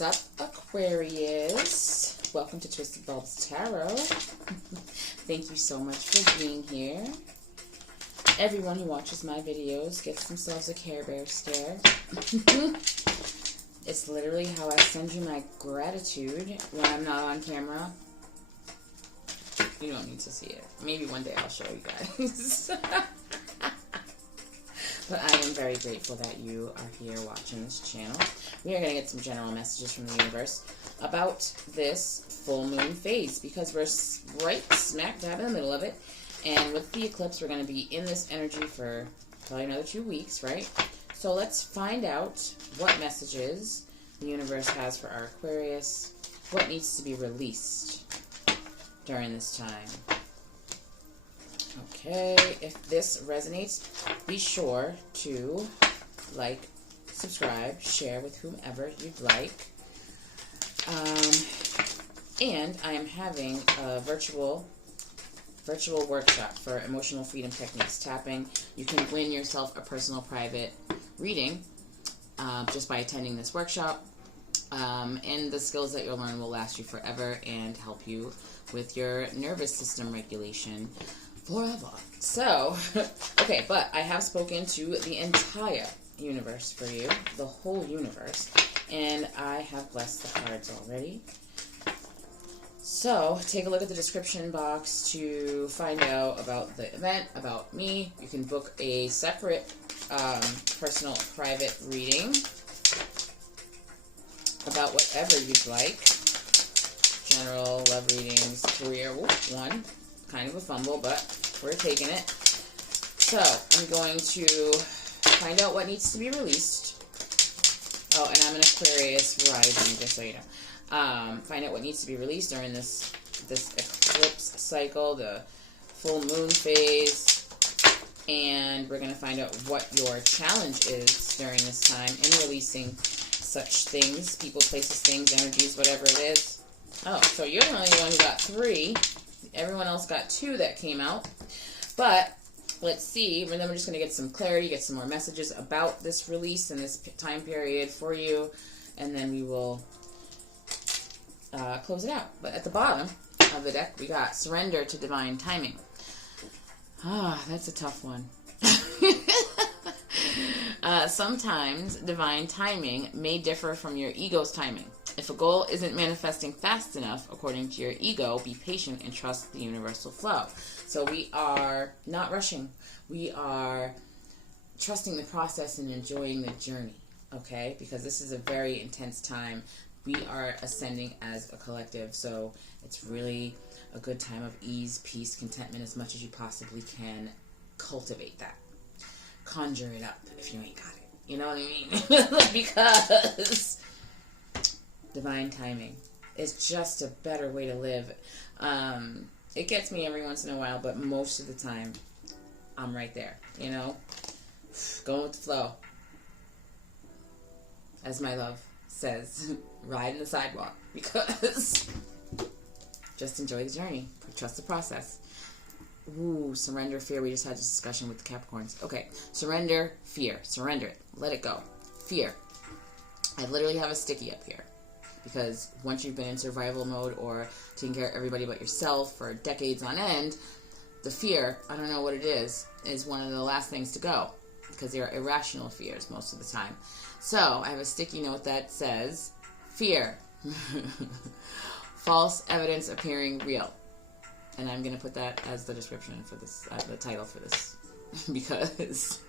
What's up, Aquarius? Welcome to Twisted Bulbs Tarot. Thank you so much for being here. Everyone who watches my videos gets themselves a Care Bear stare. It's literally how I send you my gratitude when I'm not on camera. You don't need to see it. Maybe one day I'll show you guys. But I am very grateful that you are here watching this channel. We are going to get some general messages from the universe about this full moon phase, because we're right smack dab in the middle of it. And with the eclipse, we're going to be in this energy for probably another 2 weeks, right? So let's find out what messages the universe has for our Aquarius, what needs to be released during this time. Okay, if this resonates, be sure to like, subscribe, share with whomever you'd like. And I am having a virtual workshop for emotional freedom techniques, tapping. You can win yourself a personal private reading just by attending this workshop. And the skills that you'll learn will last you forever and help you with your nervous system regulation forever. So, okay, but I have spoken to the entire universe for you, the whole universe, and I have blessed the cards already. So, take a look at the description box to find out about the event, about me. You can book a separate personal private reading about whatever you'd like. General, love readings, career, one. Kind of a fumble, but we're taking it. So, I'm going to find out what needs to be released. Oh, and I'm an Aquarius rising, just so you know. Find out what needs to be released during this eclipse cycle, the full moon phase, and we're going to find out what your challenge is during this time in releasing such things, people, places, things, energies, whatever it is. Oh, so you're the only one who got 3. Everyone else got 2 that came out. But let's see. And then we're just going to get some clarity, get some more messages about this release and this time period for you. And then we will close it out. But at the bottom of the deck, we got surrender to divine timing. Ah, that's a tough one. Sometimes divine timing may differ from your ego's timing. If a goal isn't manifesting fast enough, according to your ego, be patient and trust the universal flow. So we are not rushing. We are trusting the process and enjoying the journey, okay? Because this is a very intense time. We are ascending as a collective, so it's really a good time of ease, peace, contentment, as much as you possibly can. Cultivate that. Conjure it up if you ain't got it. You know what I mean? Because divine timing is just a better way to live. It gets me every once in a while, but most of the time, I'm right there, you know? Going with the flow. As my love says, ride in the sidewalk, because just enjoy the journey. Trust the process. Ooh, surrender, fear. We just had this discussion with the Capricorns. Okay, surrender, fear. Surrender it. Let it go. Fear. I literally have a sticky up here. Because once you've been in survival mode or taking care of everybody but yourself for decades on end, the fear, I don't know what it is one of the last things to go. Because they're irrational fears most of the time. So, I have a sticky note that says, fear. False evidence appearing real. And I'm going to put that as the description for this, the title for this. Because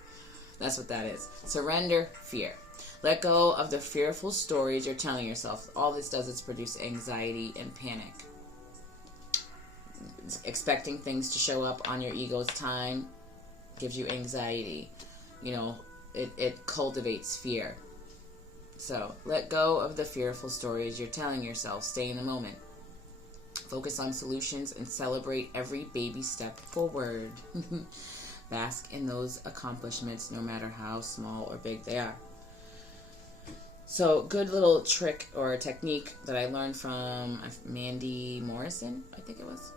that's what that is. Surrender, fear. Let go of the fearful stories you're telling yourself. All this does is produce anxiety and panic. Expecting things to show up on your ego's time gives you anxiety. You know, it cultivates fear. So, let go of the fearful stories you're telling yourself. Stay in the moment. Focus on solutions and celebrate every baby step forward. Bask in those accomplishments, no matter how small or big they are. So, good little trick or technique that I learned from Mandy Morrison, I think it was.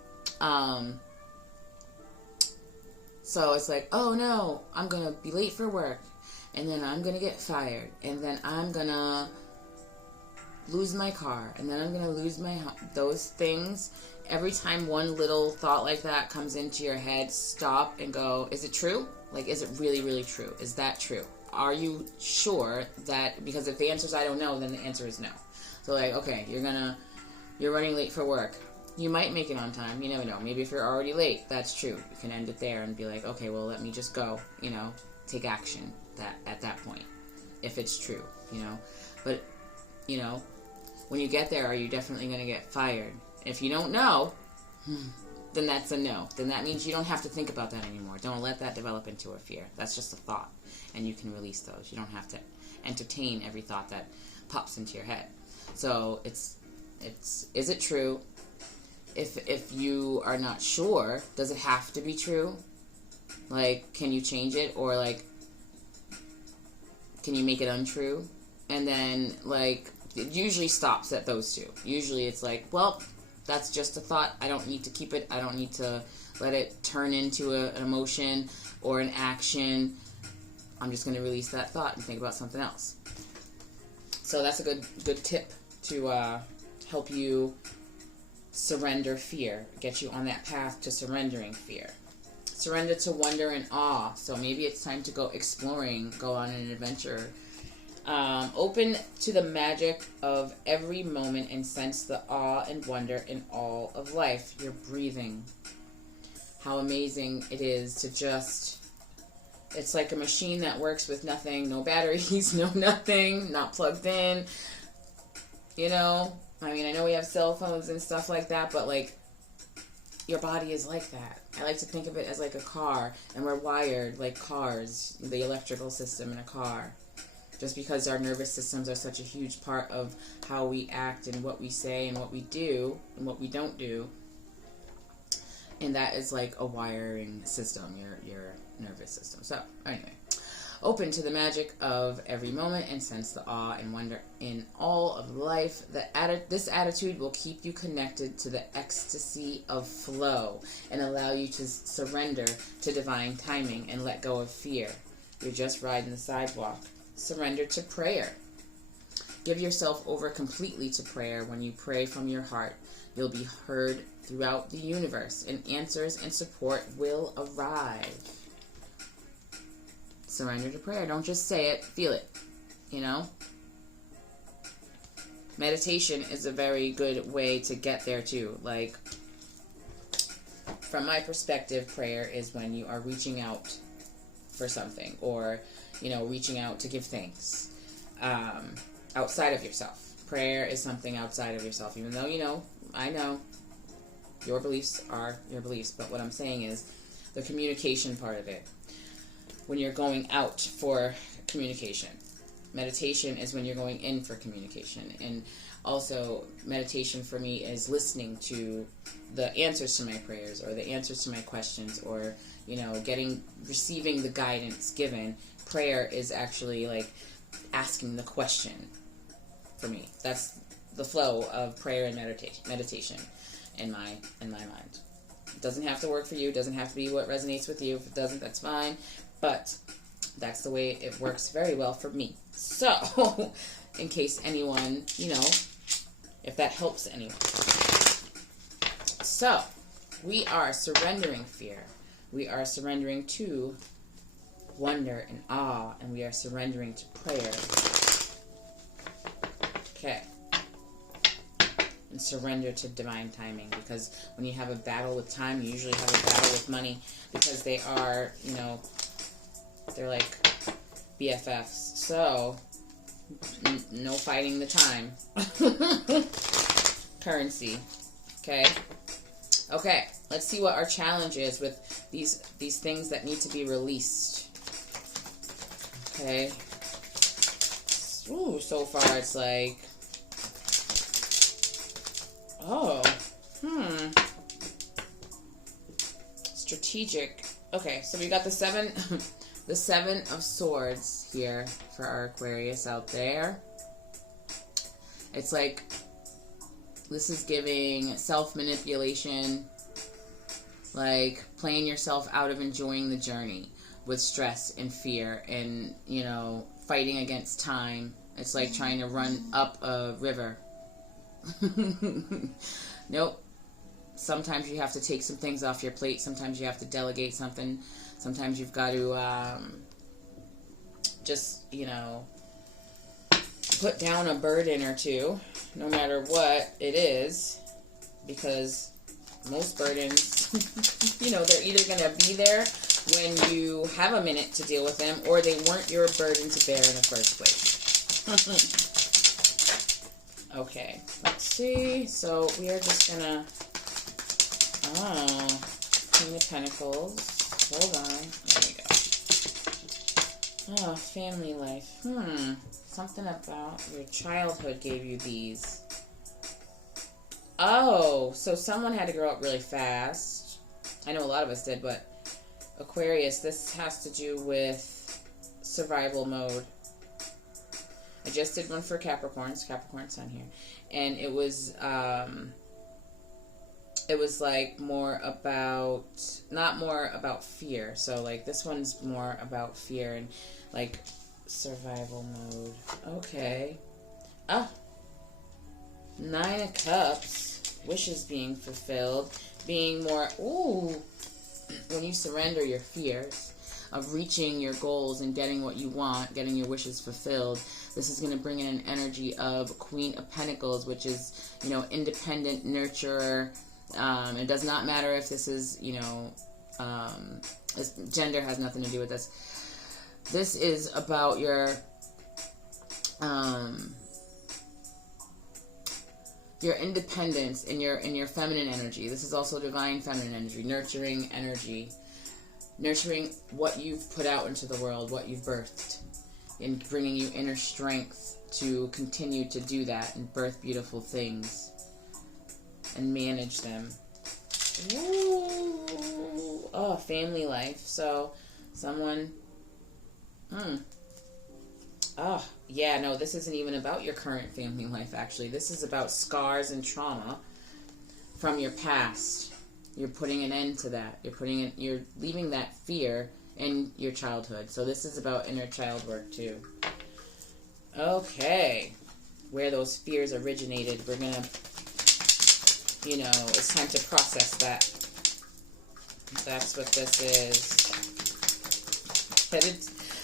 So, it's like, oh no, I'm going to be late for work. And then I'm going to get fired. And then I'm going to lose my car, and then I'm going to lose my home. Those things, every time one little thought like that comes into your head, stop and go, is it true? Like, is it really, really true? Is that true? Are you sure that, because if the answer is I don't know, then the answer is no. So like, okay, you're running late for work. You might make it on time. You never know. Maybe if you're already late, that's true. You can end it there and be like, okay, well, let me just go, take action at that point, if it's true, But, when you get there, are you definitely going to get fired? If you don't know, then that's a no. Then that means you don't have to think about that anymore. Don't let that develop into a fear. That's just a thought, and you can release those. You don't have to entertain every thought that pops into your head. So is it true? If you are not sure, does it have to be true? Like, can you change it? Or, like, can you make it untrue? And then, like, it usually stops at those two. Usually it's like, well, that's just a thought. I don't need to keep it. I don't need to let it turn into an emotion or an action. I'm just going to release that thought and think about something else. So that's a good tip to help you surrender fear. Get you on that path to surrendering fear. Surrender to wonder and awe. So maybe it's time to go exploring, go on an adventure. Open to the magic of every moment and sense the awe and wonder in all of life. You're breathing. How amazing it is to just... It's like a machine that works with nothing, no batteries, no nothing, not plugged in. I mean, I know we have cell phones and stuff like that, but, like, your body is like that. I like to think of it as like a car, and we're wired like cars, the electrical system in a car. Just because our nervous systems are such a huge part of how we act and what we say and what we do and what we don't do. And that is like a wiring system, your nervous system. So, anyway. Open to the magic of every moment and sense the awe and wonder in all of life. This attitude will keep you connected to the ecstasy of flow and allow you to surrender to divine timing and let go of fear. You're just riding the sidewalk. Surrender to prayer. Give yourself over completely to prayer. When you pray from your heart, you'll be heard throughout the universe, and answers and support will arrive. Surrender to prayer. Don't just say it, feel it. Meditation is a very good way to get there too. Like, from my perspective, prayer is when you are reaching out for something, or reaching out to give thanks outside of yourself. Prayer is something outside of yourself, even though I know your beliefs are your beliefs, but what I'm saying is the communication part of it. When you're going out for communication. Meditation is when you're going in for communication. And also, meditation for me is listening to the answers to my prayers, or the answers to my questions, or, receiving the guidance given. Prayer is actually like asking the question for me. That's the flow of prayer and meditation in my mind. It doesn't have to work for you. It doesn't have to be what resonates with you. If it doesn't, that's fine. But that's the way it works very well for me. So, in case anyone, if that helps anyone. So, we are surrendering fear. We are surrendering to wonder and awe. And we are surrendering to prayer. Okay. And surrender to divine timing. Because when you have a battle with time, you usually have a battle with money. Because they are, they're like BFFs. So, no fighting the time. Currency. Okay? Okay, let's see what our challenge is with these things that need to be released. Okay? Ooh, so far it's like... Oh. Strategic. Okay, so we got the seven... The Seven of Swords here for our Aquarius out there. It's like, this is giving self-manipulation, like playing yourself out of enjoying the journey with stress and fear and, fighting against time It's like trying to run up a river. Nope. Sometimes you have to take some things off your plate. Sometimes you have to delegate something. Sometimes you've got to just, you know, put down a burden or two, no matter what it is, because most burdens, you know, they're either going to be there when you have a minute to deal with them, or they weren't your burden to bear in the first place. Okay, let's see. So we are just going to, Queen of Pentacles. Hold on. There we go. Oh, family life. Something about your childhood gave you these. Oh, so someone had to grow up really fast. I know a lot of us did, but Aquarius, this has to do with survival mode. I just did one for Capricorn sun here, and it was like more about, not more about fear. So like this one's more about fear and like survival mode. Okay. Ah. 9 of Cups. Wishes being fulfilled. Being more, when you surrender your fears of reaching your goals and getting what you want, getting your wishes fulfilled, this is going to bring in an energy of Queen of Pentacles, which is, you know, independent, nurturer. It does not matter if this is, you know, gender has nothing to do with this. This is about your independence and your feminine energy. This is also divine feminine energy, nurturing energy, nurturing what you've put out into the world, what you've birthed, and bringing you inner strength to continue to do that and birth beautiful things and manage them. Ooh. Oh, family life. So someone, oh, yeah, no, this isn't even about your current family life, actually. This is about scars and trauma from your past. You're putting an end to that. You're leaving that fear in your childhood. So this is about inner child work, too. Okay. Where those fears originated, we're going to, you know, it's time to process that. That's what this is.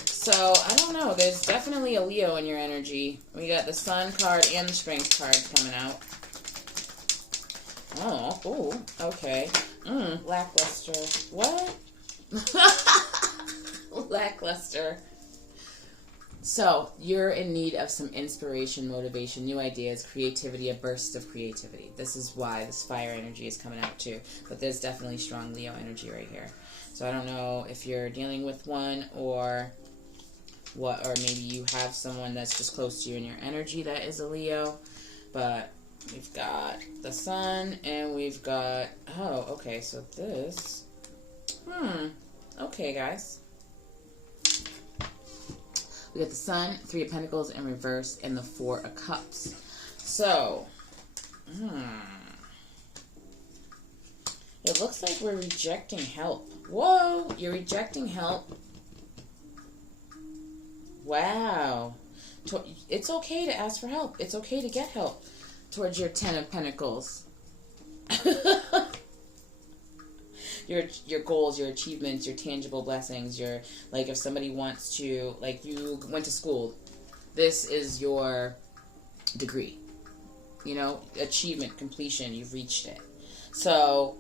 So, I don't know. There's definitely a Leo in your energy. We got the Sun card and the Strength card coming out. Oh, ooh, okay. Lackluster. What? Lackluster. So, you're in need of some inspiration, motivation, new ideas, creativity, a burst of creativity. This is why this fire energy is coming out too. But there's definitely strong Leo energy right here. So, I don't know if you're dealing with one or what, or maybe you have someone that's just close to you in your energy that is a Leo. But we've got the Sun and we've got, oh, okay, so this, okay, guys. We got the Sun, 3 of Pentacles in reverse, and the 4 of Cups. So, it looks like we're rejecting help. Whoa, you're rejecting help. Wow. It's okay to ask for help. It's okay to get help towards your 10 of Pentacles. Your goals, your achievements, your tangible blessings, your, like, if somebody wants to, like, you went to school, this is your degree, you know, achievement, completion, you've reached it. So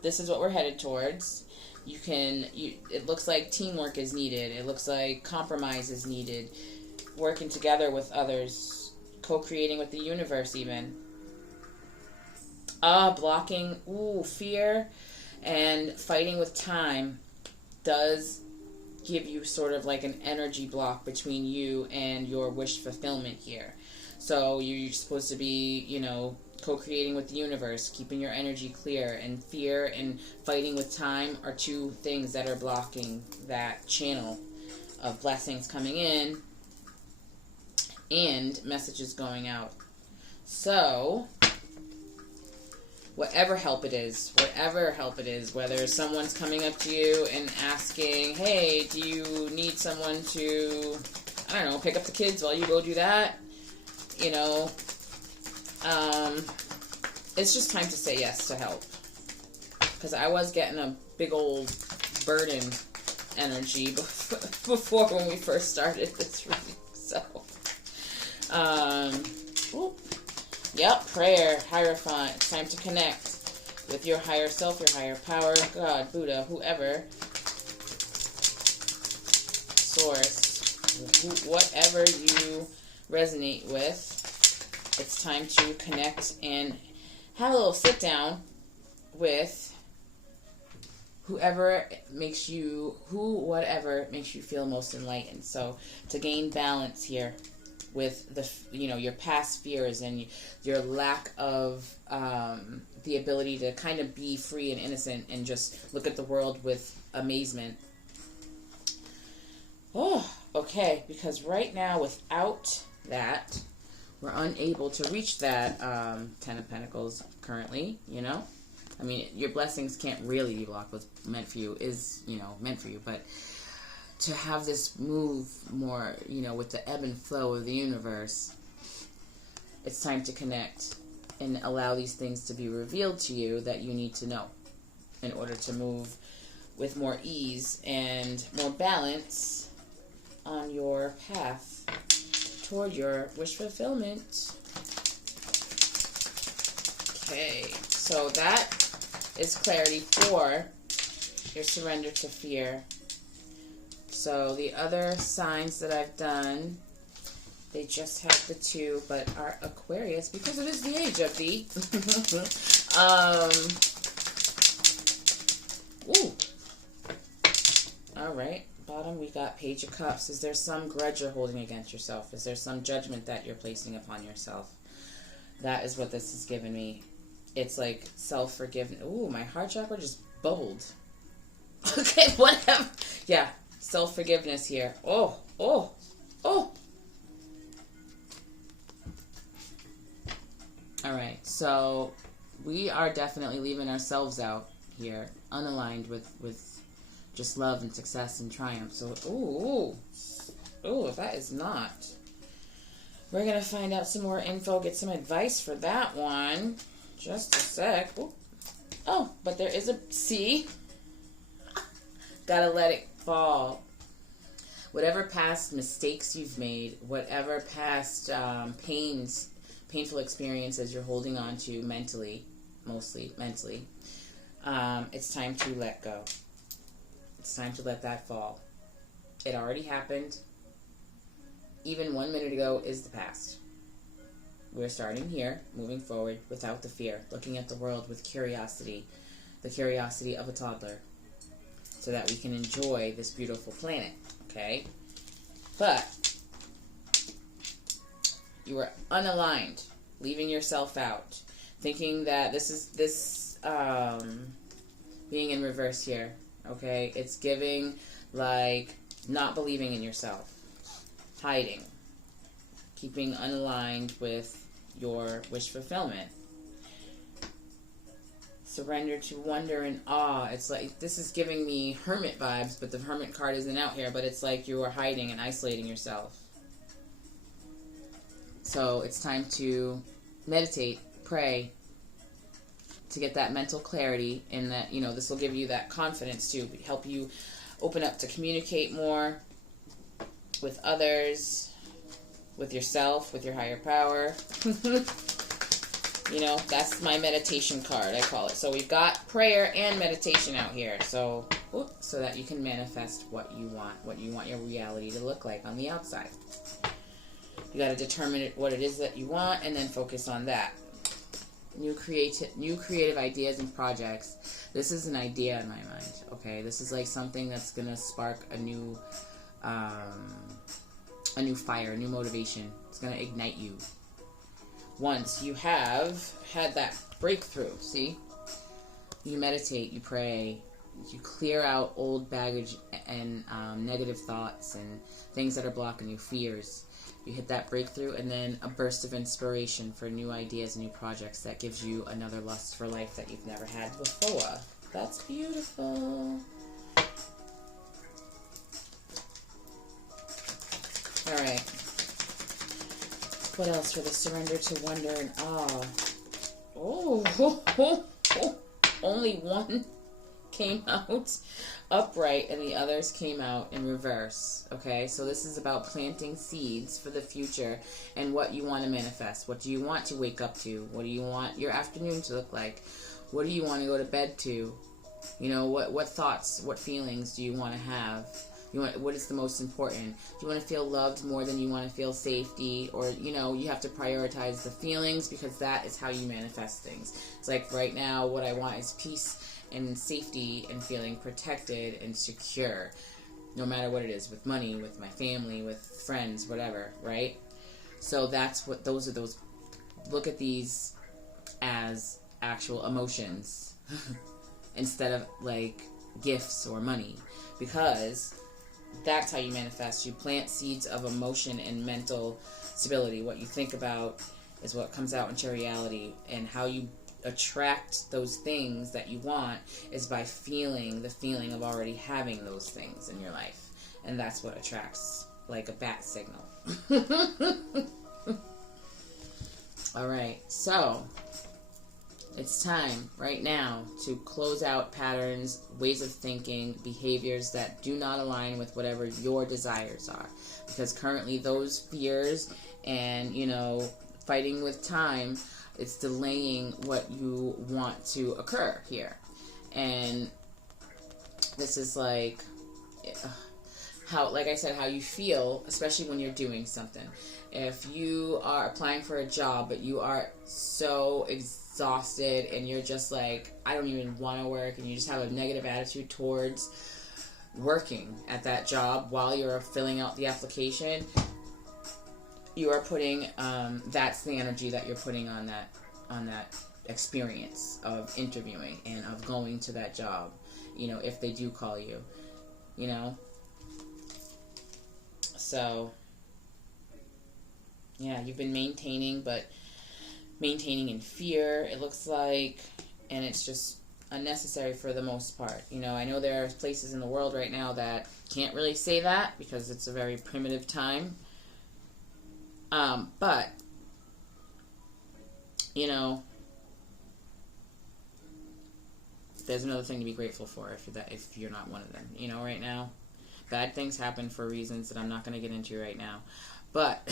this is what we're headed towards. It looks like teamwork is needed. It looks like compromise is needed. Working together with others, co-creating with the universe even. Blocking, fear. And fighting with time does give you sort of like an energy block between you and your wish fulfillment here. So you're supposed to be, you know, co-creating with the universe, keeping your energy clear, and fear and fighting with time are two things that are blocking that channel of blessings coming in and messages going out. So whatever help it is, whether someone's coming up to you and asking, hey, do you need someone to, I don't know, pick up the kids while you go do that. You know, it's just time to say yes to help. Because I was getting a big old burden energy before when we first started this reading. So, yep, prayer, Hierophant. It's time to connect with your higher self, your higher power, God, Buddha, whoever, Source, whatever you resonate with. It's time to connect and have a little sit down with whatever makes you feel most enlightened. So to gain balance here with your past fears and your lack of the ability to kind of be free and innocent and just look at the world with amazement. Oh, okay, because right now without that, we're unable to reach that Ten of Pentacles currently, you know? I mean, your blessings can't really be blocked. What's meant for you is, meant for you. But to have this move more, with the ebb and flow of the universe, it's time to connect and allow these things to be revealed to you that you need to know in order to move with more ease and more balance on your path toward your wish fulfillment. Okay, so that is clarity for your surrender to fear. So the other signs that I've done, they just have the 2, but are Aquarius, because it is the age of the. All right. Bottom, we got Page of Cups. Is there some grudge you're holding against yourself? Is there some judgment that you're placing upon yourself? That is what this has given me. It's like self-forgiveness. Ooh, my heart chakra just bubbled. Okay, whatever. Yeah, self-forgiveness here. Oh. Alright, so we are definitely leaving ourselves out here, unaligned with just love and success and triumph. So, that is not. We're going to find out some more info, get some advice for that one. Just a sec. Ooh. Oh, but there is a C. Gotta let it fall. Whatever past mistakes you've made, whatever past painful experiences you're holding on to mentally, mostly mentally, it's time to let go. It's time to let that fall. It already happened. Even 1 minute ago is the past. We're starting here, moving forward without the fear, looking at the world with curiosity, the curiosity of a toddler, so that we can enjoy this beautiful planet, okay? But you were unaligned, leaving yourself out, thinking that this being in reverse here, okay? It's giving like not believing in yourself, hiding, keeping unaligned with your wish fulfillment. Surrender to wonder and awe. It's like, this is giving me hermit vibes, but the hermit card isn't out here, but it's like you are hiding and isolating yourself. So it's time to meditate, pray, to get that mental clarity, and that, this will give you that confidence to help you open up to communicate more with others, with yourself, with your higher power. That's my meditation card, I call it. So we've got prayer and meditation out here. So that you can manifest what you want your reality to look like on the outside. You got to determine what it is that you want and then focus on that. New creative ideas and projects. This is an idea in my mind, okay? This is like something that's going to spark a new fire, a new motivation. It's going to ignite you. Once you have had that breakthrough, see? You meditate, you pray, you clear out old baggage and negative thoughts and things that are blocking you, fears. You hit that breakthrough, and then a burst of inspiration for new ideas, new projects that gives you another lust for life that you've never had before. That's beautiful. All right. What else for the surrender to wonder and awe? Oh, only one came out upright and the others came out in reverse. Okay, so this is about planting seeds for the future and what you want to manifest. What do you want to wake up to? What do you want your afternoon to look like? What do you want to go to bed to? You know, what thoughts, what feelings do you want to have? What is the most important? Do you want to feel loved more than you want to feel safety? Or, you know, you have to prioritize the feelings, because that is how you manifest things. It's like right now, what I want is peace and safety and feeling protected and secure, no matter what it is, with money, with my family, with friends, whatever, right? So that's what those are. Look at these as actual emotions instead of like gifts or money, because that's how you manifest. You plant seeds of emotion and mental stability. What you think about is what comes out into reality, and how you attract those things that you want is by feeling the feeling of already having those things in your life. And that's what attracts, like a bat signal. All right, so it's time right now to close out patterns, ways of thinking, behaviors that do not align with whatever your desires are. Because currently those fears and, you know, fighting with time, it's delaying what you want to occur here. And this is like how, like I said, how you feel, especially when you're doing something. If you are applying for a job, but you are so exhausted and you're just like, I don't even want to work, and you just have a negative attitude towards working at that job while you're filling out the application, you are putting, that's the energy that you're putting on that experience of interviewing and of going to that job, you know, if they do call you, you know. So, yeah, you've been maintaining in fear, it looks like, and it's just unnecessary for the most part. You know, I know there are places in the world right now that can't really say that because it's a very primitive time. But, you know, there's another thing to be grateful for if you're not one of them. You know, right now, bad things happen for reasons that I'm not going to get into right now. But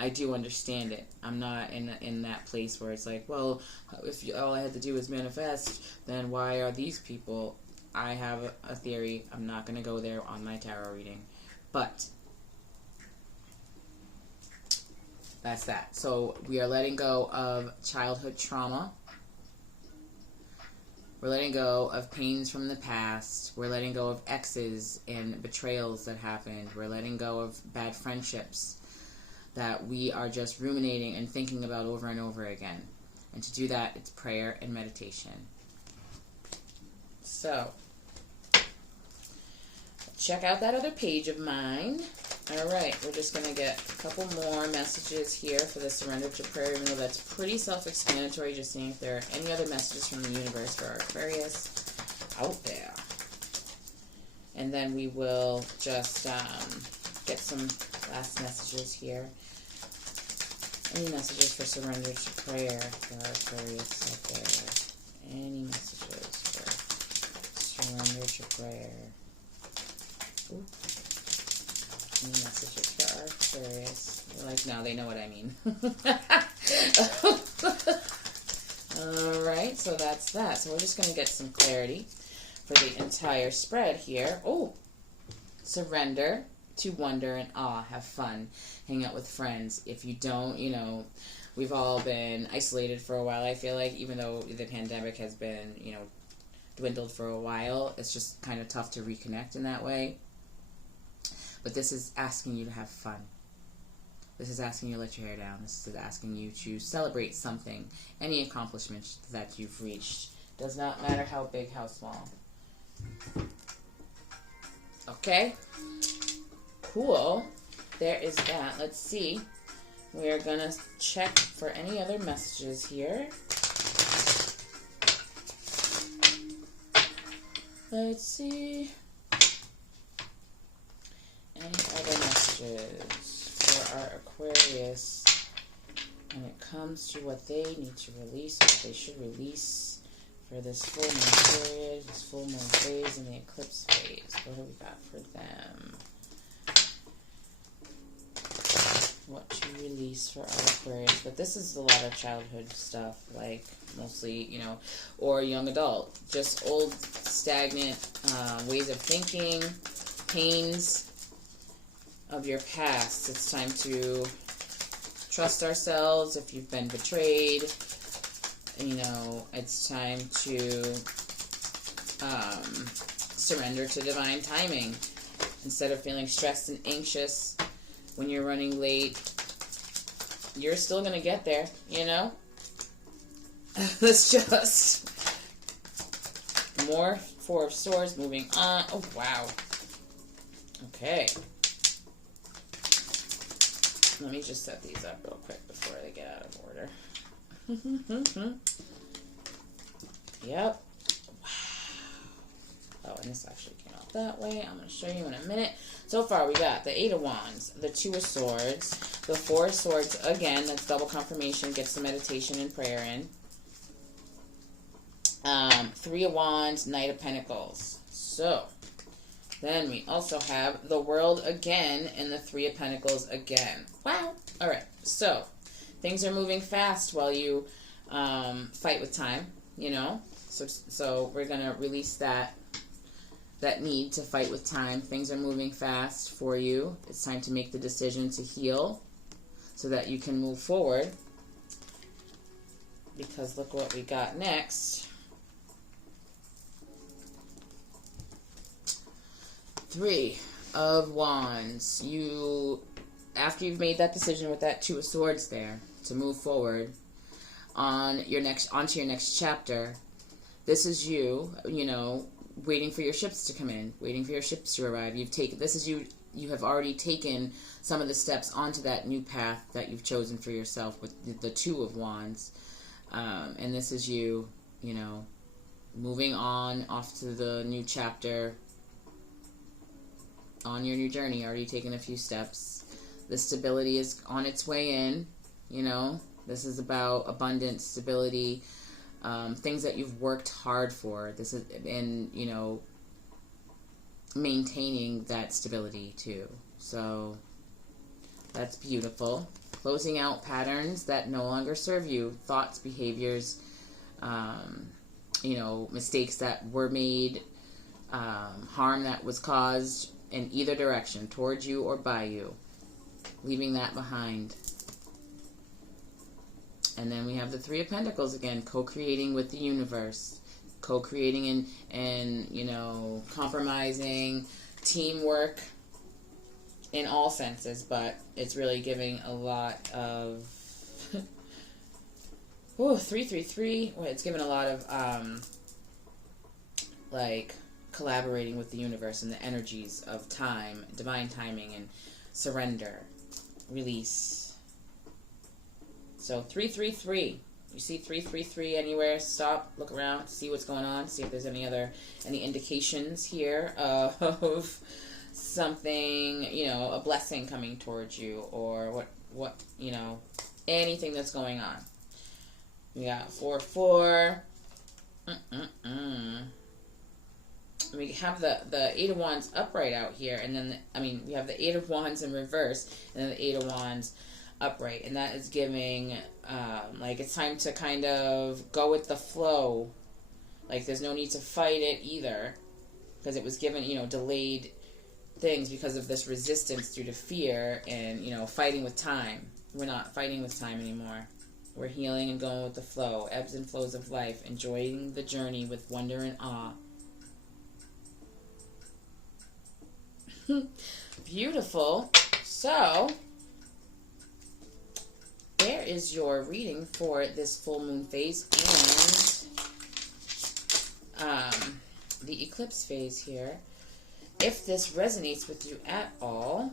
I do understand it. I'm not in that place where it's like, well, if all I had to do was manifest, then why are these people? I have a theory. I'm not going to go there on my tarot reading. But that's that. So we are letting go of childhood trauma. We're letting go of pains from the past. We're letting go of exes and betrayals that happened. We're letting go of bad friendships that we are just ruminating and thinking about over and over again. And to do that, it's prayer and meditation. So, check out that other page of mine. Alright, we're just going to get a couple more messages here for the surrender to prayer, even though that's pretty self-explanatory. Just seeing if there are any other messages from the universe for our Aquarius out there. And then we will just get some last messages here. Any messages for surrender to prayer for our Aquarius out there? Any messages for surrender to prayer? Ooh. Any messages for our Aquarius? You're like, no, they know what I mean. Alright, so that's that. So we're just going to get some clarity for the entire spread here. Oh, surrender to wonder and awe. Have fun. Hang out with friends. If you don't, you know, we've all been isolated for a while, I feel like, even though the pandemic has been, you know, dwindled for a while. It's just kind of tough to reconnect in that way. But this is asking you to have fun. This is asking you to let your hair down. This is asking you to celebrate something, any accomplishment that you've reached. Does not matter how big, how small. Okay? Cool. There is that. Let's see. We are going to check for any other messages here. Let's see. Any other messages? messages for our Aquarius when it comes to what they need to release, what they should release for this full moon period, this full moon phase, and the eclipse phase. What have we got for them? What to release for our Aquarius. But this is a lot of childhood stuff, like mostly, you know, or young adult. Just old, stagnant ways of thinking, pains of your past. It's time to trust ourselves if you've been betrayed. You know, it's time to surrender to divine timing. Instead of feeling stressed and anxious when you're running late, you're still going to get there, you know? Let's just... More Four of Swords, moving on. Oh, wow. Okay. Let me just set these up real quick before they get out of order. Yep. Wow. Oh, and this actually came out that way. I'm going to show you in a minute. So far, we got the Eight of Wands, the Two of Swords, the Four of Swords. Again, that's double confirmation. Gets the meditation and prayer in. Three of Wands, Knight of Pentacles. So, then we also have the World again and the Three of Pentacles again. Wow. All right. So, things are moving fast while you fight with time, you know. So we're going to release that need to fight with time. Things are moving fast for you. It's time to make the decision to heal so that you can move forward. Because look what we got next. Three of Wands. After you've made that decision with that Two of Swords there to move forward onto your next chapter, this is you know, waiting for your ships to come in, waiting for your ships to arrive. You have already taken some of the steps onto that new path that you've chosen for yourself with the Two of Wands. And this is you know, moving on off to the new chapter on your new journey, already taken a few steps. The stability is on its way in, you know. This is about abundance, stability, things that you've worked hard for. This is, and, you know, maintaining that stability too. So that's beautiful. Closing out patterns that no longer serve you, thoughts, behaviors, you know, mistakes that were made, harm that was caused in either direction, towards you or by you. Leaving that behind. And then we have the Three of Pentacles again, co-creating with the universe. Co-creating and you know, compromising, teamwork in all senses, but it's really giving a lot of... 333. Well, it's given a lot of, like, collaborating with the universe and the energies of time, divine timing, and surrender, release. So 333. You see 333 anywhere? Stop, look around, see what's going on, see if there's any indications here of something, you know, a blessing coming towards you, or what you know, anything that's going on. We got 4-4. We have the Eight of Wands upright out here, and then, we have the Eight of Wands in reverse, and then the Eight of Wands upright, and that is giving, like, it's time to kind of go with the flow. Like, there's no need to fight it either, because it was given, you know, delayed things because of this resistance due to fear and, you know, fighting with time. We're not fighting with time anymore. We're healing and going with the flow, ebbs and flows of life, enjoying the journey with wonder and awe. Beautiful. So, there is your reading for this full moon phase and the eclipse phase here. If this resonates with you at all,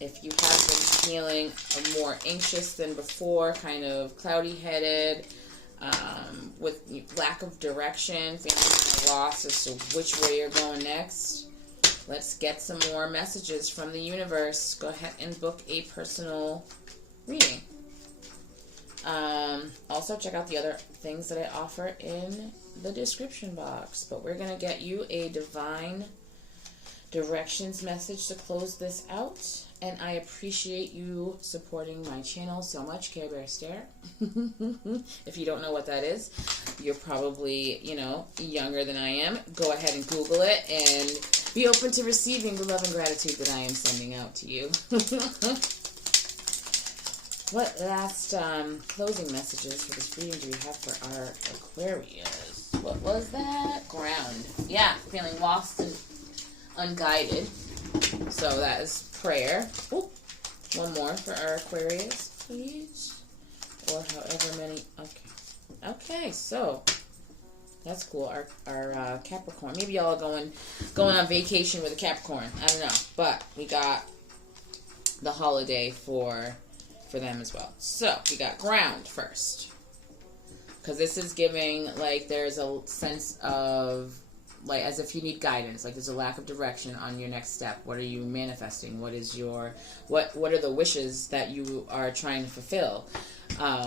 if you have been feeling more anxious than before, kind of cloudy-headed, with lack of direction, feeling kind of lost as to which way you're going next, let's get some more messages from the universe. Go ahead and book a personal reading. Also, check out the other things that I offer in the description box. But we're going to get you a divine directions message to close this out. And I appreciate you supporting my channel so much, Care Bear Stare. If you don't know what that is, you're probably, you know, younger than I am. Go ahead and Google it and be open to receiving the love and gratitude that I am sending out to you. What last closing messages for this reading do we have for our Aquarius? What was that? Ground. Yeah, feeling lost and unguided. So that is prayer. Ooh, one more for our Aquarius, please. Or however many. Okay. Okay, so that's cool. Our Capricorn. Maybe y'all are going on vacation with a Capricorn. I don't know. But we got the holiday for them as well. So we got ground first. Because this is giving, like, there's a sense of, like, as if you need guidance, like there's a lack of direction on your next step. What are you manifesting? What is your, what are the wishes that you are trying to fulfill?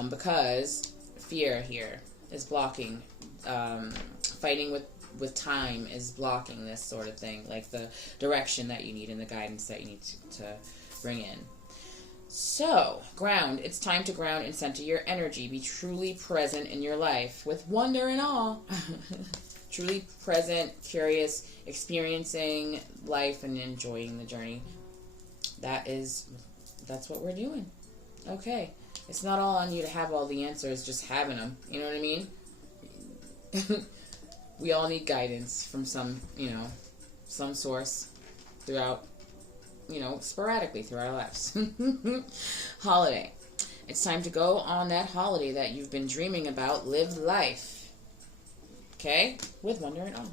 Because fear here is blocking, fighting with time is blocking this sort of thing, like the direction that you need and the guidance that you need to bring in. So, ground. It's time to ground and center your energy. Be truly present in your life with wonder and awe. Truly present, curious, experiencing life and enjoying the journey. That's what we're doing. Okay. It's not all on you to have all the answers, just having them. You know what I mean? We all need guidance from some source throughout, sporadically through our lives. Holiday. It's time to go on that holiday that you've been dreaming about. Live life. Okay? With wonder and awe.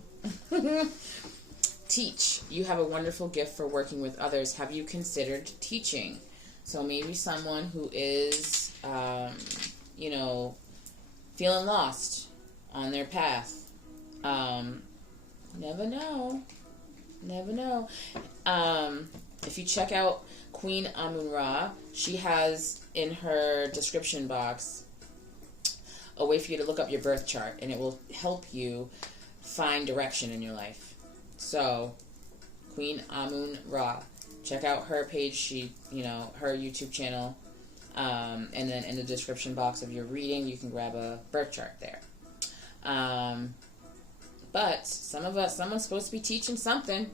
Teach. You have a wonderful gift for working with others. Have you considered teaching? So maybe someone who is, feeling lost on their path. Never know. Never know. If you check out Queen Amun-Ra, she has in her description box a way for you to look up your birth chart, and it will help you find direction in your life. So, Queen Amun-Ra, check out her page. She, her YouTube channel, and then in the description box of your reading, you can grab a birth chart there. But someone's supposed to be teaching something.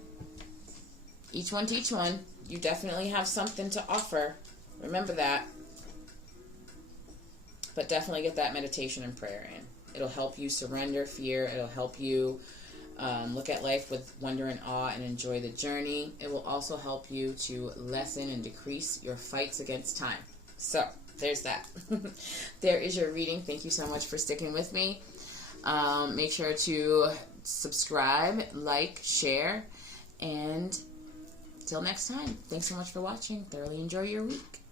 Each one teach one. You definitely have something to offer. Remember that. But definitely get that meditation and prayer in. It'll help you surrender fear. It'll help you look at life with wonder and awe and enjoy the journey. It will also help you to lessen and decrease your fights against time. So, there's that. There is your reading. Thank you so much for sticking with me. Make sure to subscribe, like, share, and till next time, thanks so much for watching. Thoroughly enjoy your week.